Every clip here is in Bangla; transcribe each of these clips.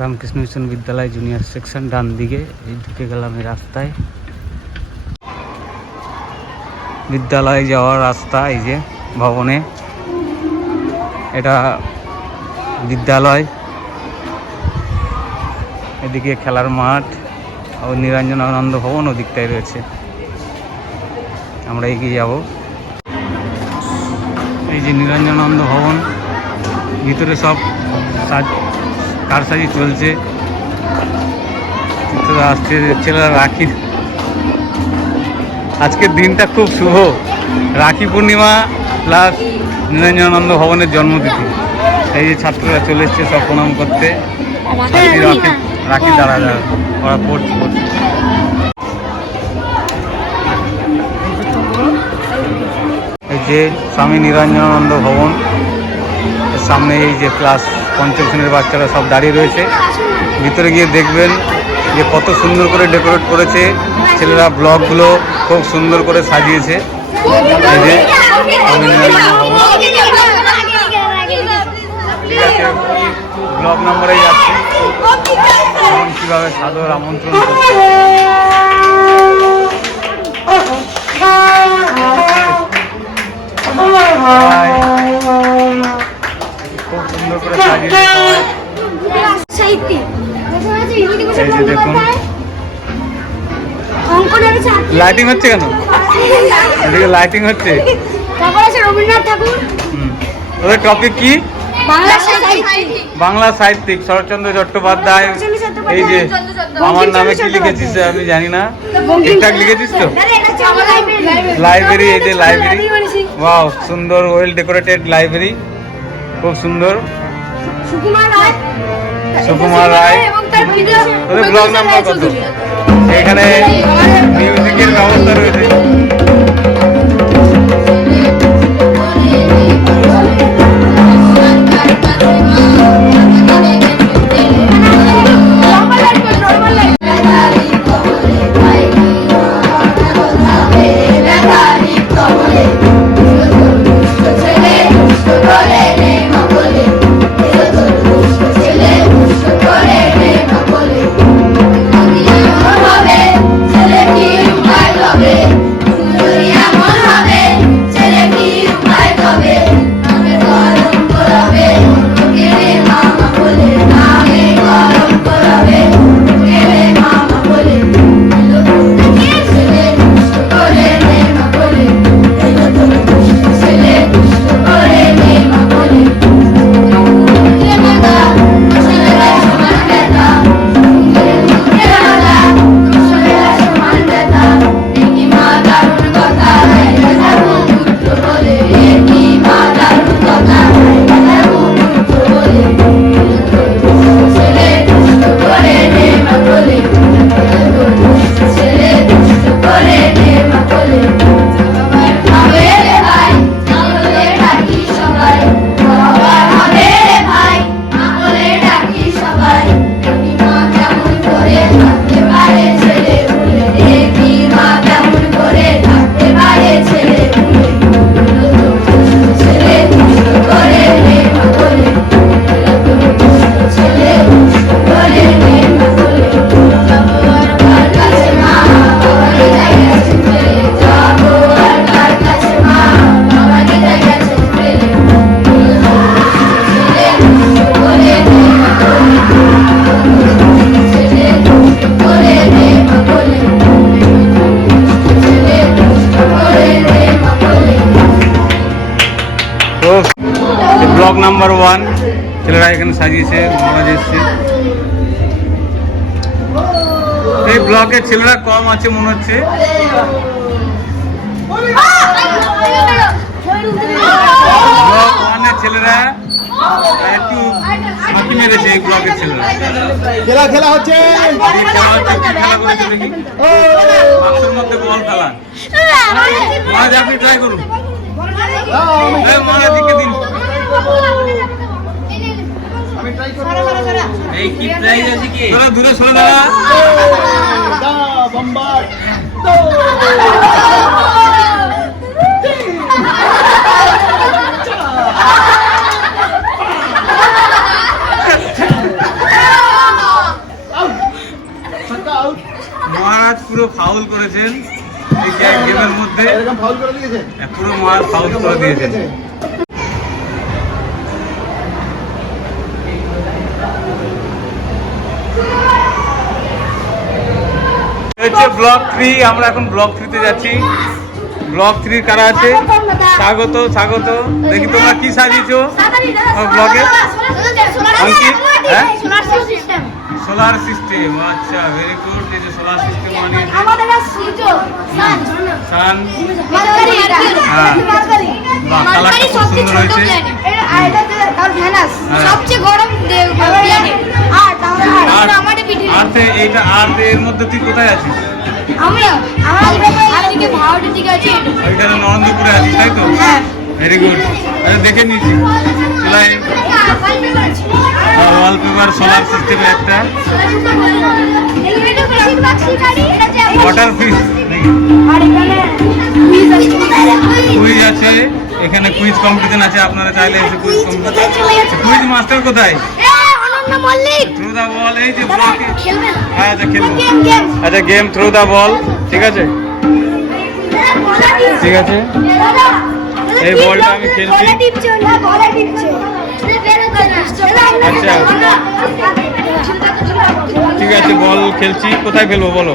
Ramakrishna mission Vidyalaya junior section ডান দিকে। এই ঢুকে গেলাম এই রাস্তায়। বিদ্যালয়ে যাওয়ার রাস্তা এই যে ভবনে। এটা বিদ্যালয়। এদিকে খেলার মাঠ ও নিরঞ্জন আনন্দ ভবন ওদিকটায় রয়েছে। আমরা এগিয়ে যাব। এই যে নিরঞ্জনানন্দ ভবন, ভিতরে সব সাজ কারসাজি চলছে? আসছে ছেলেরা রাখি। আজকের দিনটা খুব শুভ। রাখি পূর্ণিমা প্লাস নিরঞ্জনানন্দ ভবনের জন্মতিথি। এই যে ছাত্ররা চলে এসছে সব প্রণাম করতে। রাখি রাখি রাখি দাঁড়া ওরা পড়ছে পড়ছে। এই যে স্বামী নিরঞ্জনানন্দ ভবন। সামনে এই যে ক্লাস পঞ্চম শ্রেণির বাচ্চারা সব দাঁড়িয়ে রয়েছে। ভিতরে গিয়ে দেখবেন যে কত সুন্দর করে ডেকোরেট করেছে। ছেলেরা ব্লগগুলো খুব সুন্দর করে সাজিয়েছে। এই যে স্বামী ঠিক আছে ব্লগ নম্বরে যাচ্ছে। কীভাবে সাদর আমন্ত্রণ করছে? সুন্দর করে সাজিয়েছে সবাই এই যে দেখুন। লাইটিং হচ্ছে কেন? এদিকে লাইটিং হচ্ছে। তারপর আছে রবীন্দ্রনাথ ঠাকুর ওদের টপিক কি? বাংলা বাংলা সাহিত্যিক শরৎচন্দ্র চট্টোপাধ্যায়। এই যে আমার নামে কি লিখেছিস আমি জানি না। ঠিকঠাক লিখেছিস তো? লাইব্রেরি এই যে লাইব্রেরি ওয়াও সুন্দর ওয়েল ডেকোরেটেড লাইব্রেরি খুব সুন্দর। সুকুমার রায়। সুকুমার রায়। তোদের ব্লগ নাম্বার কত? এখানে মিউজিকের ব্যবস্থা রয়েছে। এই ব্লকে ছেলেরা কম আছে মনে হচ্ছে। ব্লক ওয়ানের ছেলেরা একটু ফাঁকি মেরেছে এই ব্লকের ছেলেরা। খেলা খেলা হচ্ছে। খেলা হচ্ছে করেছে দেখি বাক্সের মধ্যে বল খেলা মহারাজ আপনি ট্রাই করুন। এই মহারাজ দিকে দিন এই কি প্রাইজ আছে কি? তোরা দূরে সরে দাঁড়া সম্বাদ মহারাজ পুরো ফাউল করেছেন। এই গেমের মধ্যে। হ্যাঁ, পুরো মহারাজ ফাউল করে দিয়েছেন। হচ্ছে ব্লক থ্রি আমরা এখন ব্লক থ্রিতে যাচ্ছি। ব্লক থ্রি কারা আছে? স্বাগত স্বাগত। দেখি তোমরা কি সাজিয়েছো? ব্লকে? ব্লগে অঙ্কিত হ্যাঁ? সোলার সিস্টেম আচ্ছা ভেরি গুড এই যে সোলার সিস্টেম বানিয়েছে আমাদের সূর্য সান সান মার্কারি হ্যাঁ। মার্কারি বাহ, কালারটা খুব সবচেয়ে সুন্দর ছোট হয়েছে। প্ল্যানেট এটা আর ভেনাস হ্যাঁ। সবচেয়ে গরম প্ল্যানেট আর তাহলে আমাদের পৃথিবী আর্থে এইটা আর্থ এর মধ্যে তুই কোথায় আছিস? আমরা আমরা ভারতের দিকে আছি। ওইখানে নরেন্দ্রপুরে আছিস তাই তো? হ্যাঁ। ভেরি গুড আচ্ছা দেখে নিয়েছি। ওয়ালপেপার সোলার সিস্টেমে একটা। ওয়াটার ফিস কুইজ আছে। এখানে কুইজ কম্পিটিশন আছে আপনারা চাইলে এসে কুইজ কম্পিটিশন কুইজ মাস্টার কোথায়? থ্রু দা বল এই যে হ্যাঁ আচ্ছা খেলব। আচ্ছা গেম থ্রু দা বল ঠিক আছে? ঠিক আছে? এই বলটা আমি খেলছি। আচ্ছা। ঠিক আছে বল খেলছি। কোথায় খেলব বলো?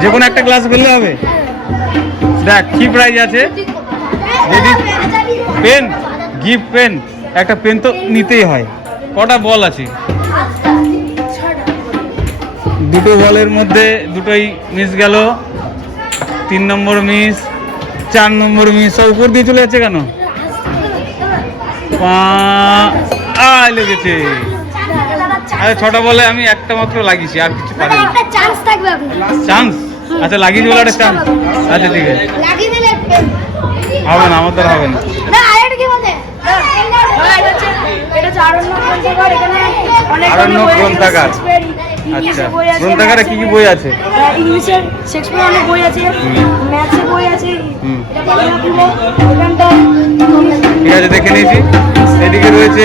যে কোনো একটা ক্লাস খেললে হবে। দেখ কি প্রাইজ আছে? যদি পেন গিফট পেন একটা পেন তো নিতেই হয়। কটা বল আছে? দুটো বলের মধ্যে দুটোই মিস গেল। তিন নম্বর মিস চার নম্বর মিস সব উপর দিয়ে চলে যাচ্ছে কেন? আয় লেগেছে আরে ছটা বলে আমি একটা মাত্র লাগিয়েছি আর কিছু পারিনি। একটা চান্স থাকবে আপনার। চান্স আচ্ছা লাগিয়েছি বলে একটা চান্স আচ্ছা ঠিক আছে। হবে না আমার দ্বারা হবে না। বলতে আরণ্য গ্রন্থাগার আচ্ছা। গ্রন্থাগারে কি কি বই আছে? আহ, ইংলিশের শেক্সপিয়ার অনেক বই আছে ম্যাথসের বই আছে ঠিক আছে দেখে নিয়েছি। এদিকে রয়েছে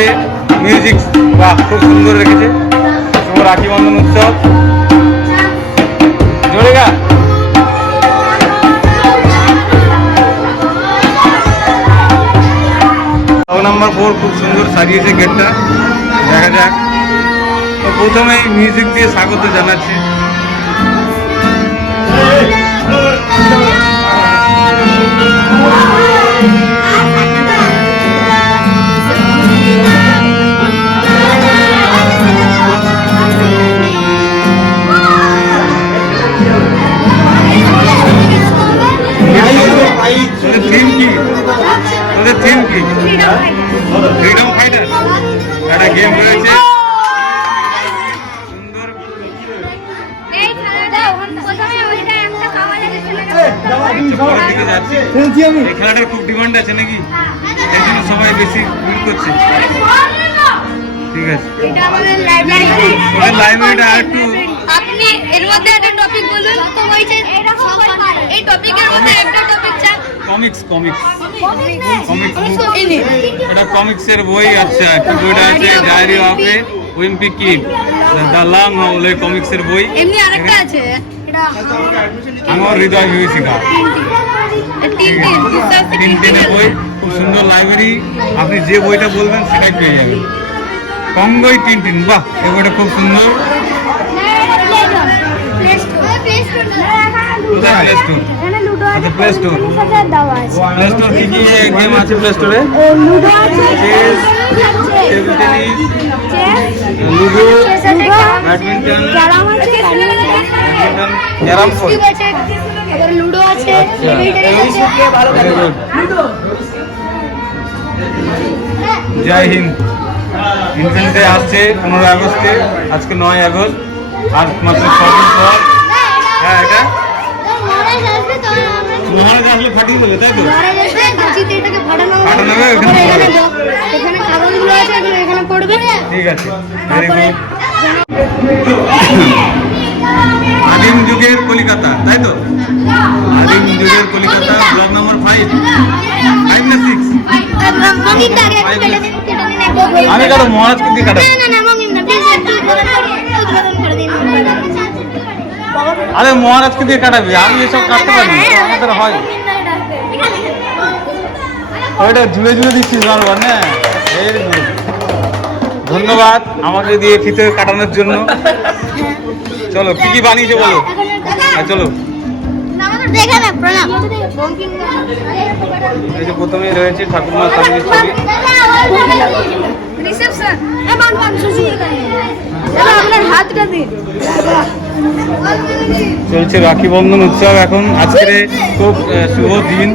মিউজিক বাহ খুব সুন্দর রেখেছে। শুভ রাখি বন্ধন উৎসব। জোরে গা। নাম্বার ফোর খুব সুন্দর সাজিয়েছে গেটটা। দেখা যাক। তো প্রথমে মিউজিক দিয়ে স্বাগত জানাচ্ছি। এই খেলাটার খুব ডিমান্ড আছে নাকি? এই জন্য সবাই বেশি ভিড় করছে। ঠিক আছে। লাইব্রেরিটা আর একটু আপনি এর মধ্যে একটা টপিক বলুন। তো ওই যে এই টপিকের মধ্যে একটা টপিক চান কমিক্স কমিক্স কমিক্স এটা কমিক্সের বই আচ্ছা বইটা আছে diary of a wimpy kid the long haul কমিক্সের বই। এমনি আরেকটা আছে। আমার হৃদয় বিভীষিকা তিন তিন বই খুব সুন্দর লাইব্রেরি আপনি যে বইটা বলবেন সেটাই পেয়ে যাবেন। কঙ্গই তিন তিন বাহ এই বইটা খুব সুন্দর। প্লে স্টোর আচ্ছা প্লে স্টোর প্লে স্টোর কি কি গেম আছে প্লে স্টোরে লুডো আছে chess table tennis ludo badminton badminton carrom board আবার লুডো আছে আচ্ছা। জয় হিন্দ। ইনফেন্ট আসছে পনেরোই আগস্টে আজকে নয় আগস্ট। আর মাত্র ছদিন পর। হ্যাঁ এটা? মহারাজ আসলে ফাটিয়ে দেবে তাই তো? ফাটানো এখানে কাগজগুলো আছে এখানে পড়বে। ঠিক আছে ভেরি গুড আদিম যুগের কলিকাতা, তাই তো? আদিম যুগের Calcutta, block number five five না সিক্স কেটে কেটে। আমি কারও উদ্বোধন করে দিন আরে মহারাজকে দিয়ে কাটাবি, আমি এসব কাটতে পারি আমাদের হয়। ওইটা জুড়ে জুড়ে দিচ্ছিস বারবার না ধন্যবাদ আমাকে দিয়ে ফিতে কাটানোর জন্য। চলো, কি কি বানিয়েছে বলো? হ্যাঁ চলো। এই যে প্রথমেই ছবি। চলছে রাখি বন্ধন উৎসব এখন। আজকের খুব শুভ দিন।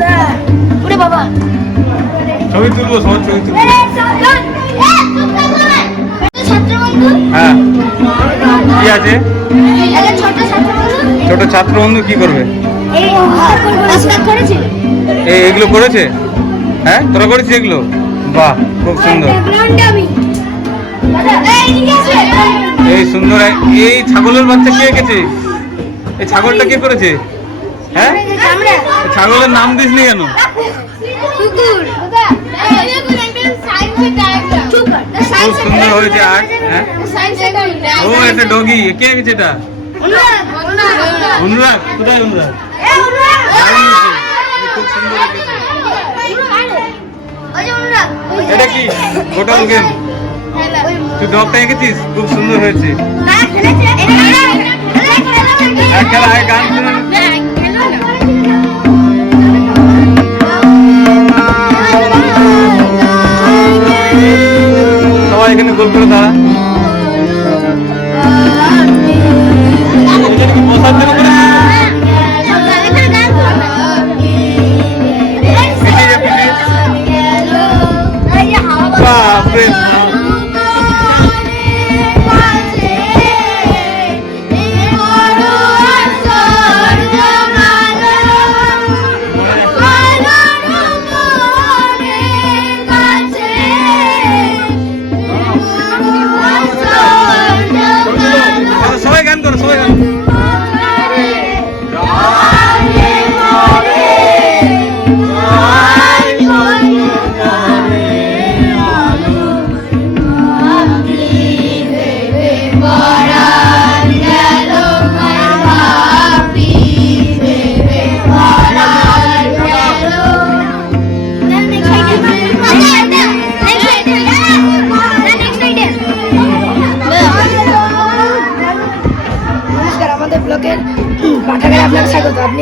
ছবি তুলবো, সবার ছবি তুলবো। হ্যাঁ। কি আছে? ছোট ছাত্র বন্ধু কি করবে? এগুলো করেছে? হ্যাঁ? তোরা করেছিস এগুলো? বাহ খুব সুন্দর। এই সুন্দর এই ছাগলের বাচ্চা কে এঁকেছে? এই ছাগলটা কে করেছে? হ্যাঁ? ছাগলের নাম দিস নি কেন? কুকুর। খুব সুন্দর হয়েছে আর্ট হ্যাঁ ও একটা ডগি কে? এঁকেছে এটা অনুরাগ কোথায় অনুরাগ খুব সুন্দর এটা কি? গোটাল গেম তুই ডগটা এঁকেছিস? খুব সুন্দর হয়েছে। আর খেলা হয় গান শুনে সবাই এখানে গোল করে দাঁড়া বসার জন্য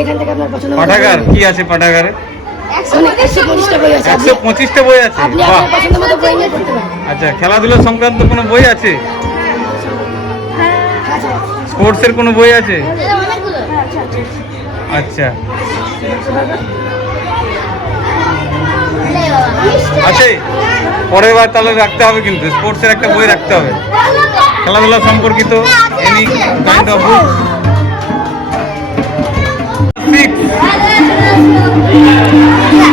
এখান থেকে আপনার পছন্দ পাঠাগার? কি আছে পাঠাগারে? আচ্ছা খেলাধুলা সংক্রান্ত কোনো বই আছে? আচ্ছা স্পোর্টসের কোনো বই আছে? আচ্ছা। আছে পরের বার তাহলে রাখতে হবে কিন্তু স্পোর্টসের একটা বই রাখতে হবে। খেলাধুলা সম্পর্কিত এনি কাইন্ড অফ বুক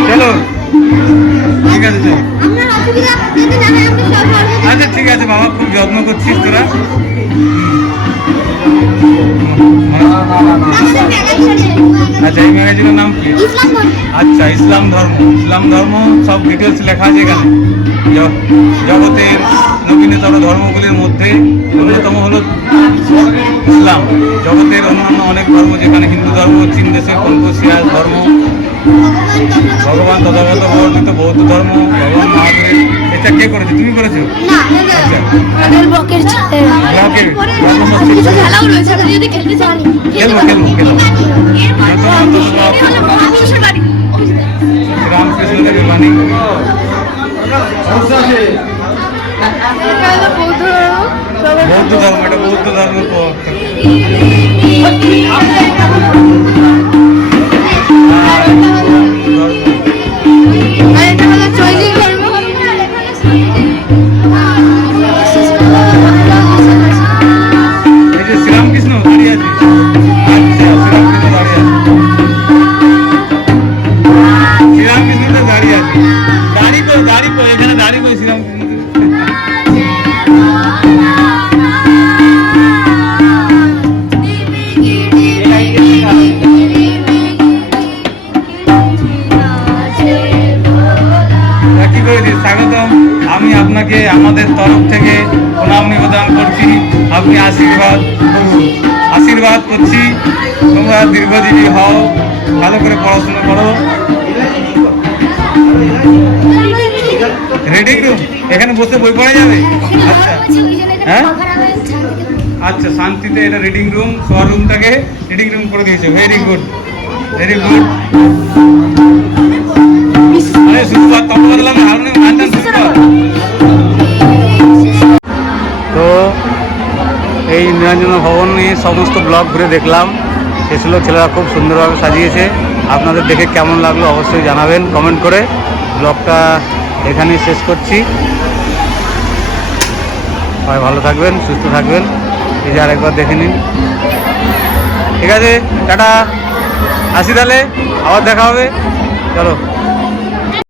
চলো ঠিক আছে আচ্ছা ঠিক আছে বাবা খুব যত্ন করছিস তোরা। আচ্ছা এই ম্যাগাজিনের নাম কি? আচ্ছা ইসলাম ধর্ম। ইসলাম ধর্ম সব ডিটেলস লেখা আছে এখানে। জগতের নবীনতর ধর্মগুলির মধ্যে অন্যতম হলো ইসলাম। জগতের অন্যান্য অনেক ধর্ম যেখানে হিন্দু ধর্ম চীন দেশে কনফুসিয়াস ধর্ম ভগবান তথাগত বর্ণিত বৌদ্ধ ধর্ম ভগবান মহাবীর এটা কে করেছে? তুমি করেছ? আচ্ছা। খেলব খেলব খেলব। রামকৃষ্ণ দেবের বাণী। বৌদ্ধ ধর্ম এটা বৌদ্ধ ধর্মের প্রবক্তা কি করে দিই স্বাগতম। আমি আপনাকে আমাদের তরফ থেকে প্রণাম নিবেদন করছি। আপনি আশীর্বাদ করুন। আশীর্বাদ করছি। তোমরা দীর্ঘজীবী হও। ভালো করে পড়াশোনা করো। রেডিং রুম এখানে বসে বই পড়া যাবে? আচ্ছা। হ্যাঁ? আচ্ছা শান্তিতে এটা রিডিং রুম শোয়ার রুমটাকে রিডিং রুম করে দিয়েছে। ভেরি গুড ভেরি গুড তো এই নিরঞ্জন ভবন নিয়ে সমস্ত ব্লগ ঘুরে দেখলাম। এসলো ছেলেরা খুব সুন্দরভাবে সাজিয়েছে। আপনাদের দেখে কেমন লাগল অবশ্যই জানাবেন কমেন্ট করে। ব্লগটা এখানেই শেষ করছি। সবাই ভালো থাকবেন, সুস্থ থাকবেন। এই যে আরেকবার দেখে নিন। ঠিক আছে, টাটা। আসি তাহলে, আবার দেখা হবে। চলো।